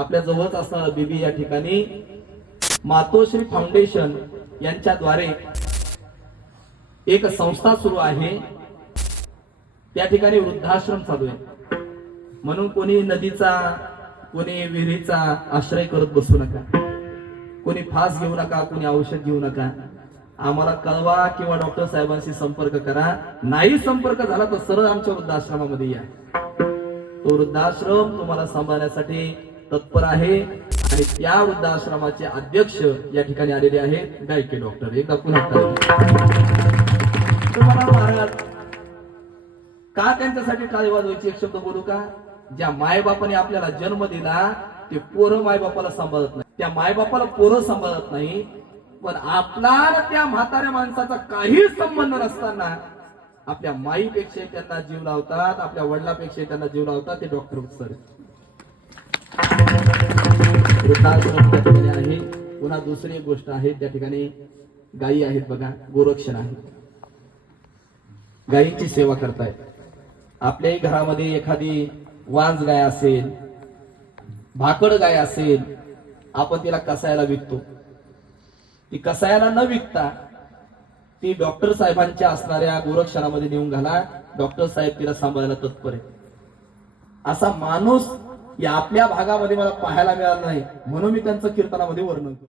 आपल्या जवळच असणारा बीबी या ठिकाणी मातोश्री फाउंडेशन यांच्याद्वारे एक संस्था सुरू आहे। त्या ठिकाणी वृद्धाश्रम चालू आहे, म्हणून कोणी नदीचा कोणी विहिरीचा आश्रय करत बसू नका, कोणी फास घेऊ नका, कोणी औषध घेऊ नका। आम्हाला कळवा किंवा डॉक्टर साहेबांशी संपर्क करा। नाही संपर्क झाला तर सरळ आमच्या वृद्धाश्रमामध्ये या। तो वृद्धाश्रम तुम्हाला सांभाळण्यासाठी तत्पर आहे आणि त्या वृद्धाश्रमाचे अध्यक्ष या ठिकाणी आलेले आहेत गायके डॉक्टर। एकदा पुन्हा तुम्हाला महाराज का त्यांच्यासाठी टाळी वाजवायची एक शब्द बोलू का? ज्या मायबापाने आपल्याला जन्म दिला ते पोरं मायबापाला सांभाळत नाही, त्या मायबापाला पोरं सांभाळत नाही, पण आपला त्या म्हाताऱ्या माणसाचा काही संबंध नसताना आपल्या माईपेक्षा त्यांना जीव लावतात, आपल्या वडिलापेक्षा त्यांना जीव लावतात ते डॉक्टर सर वृद्धाश्रम त्या ठिकाणी आहे। पुन्हा दुसरी एक गोष्ट आहे, त्या ठिकाणी गायी आहेत बघा, गोरक्षण आहे, गायींची सेवा करतायत। आपल्याही घरामध्ये एखादी वांज गाय असेल, भाकड गाय असेल, आपण तिला कसायला विकतो। ती कसायला न विकता ती डॉक्टर साहेबांच्या असणाऱ्या गोरक्षणामध्ये नेऊन घाला, डॉक्टर साहेब तिला सांभाळायला तत्पर आहे। असा माणूस या आपल्या भागामध्ये मला पाहायला मिळाला नाही, म्हणून मी त्यांचं कीर्तनामध्ये वर्णन करतो।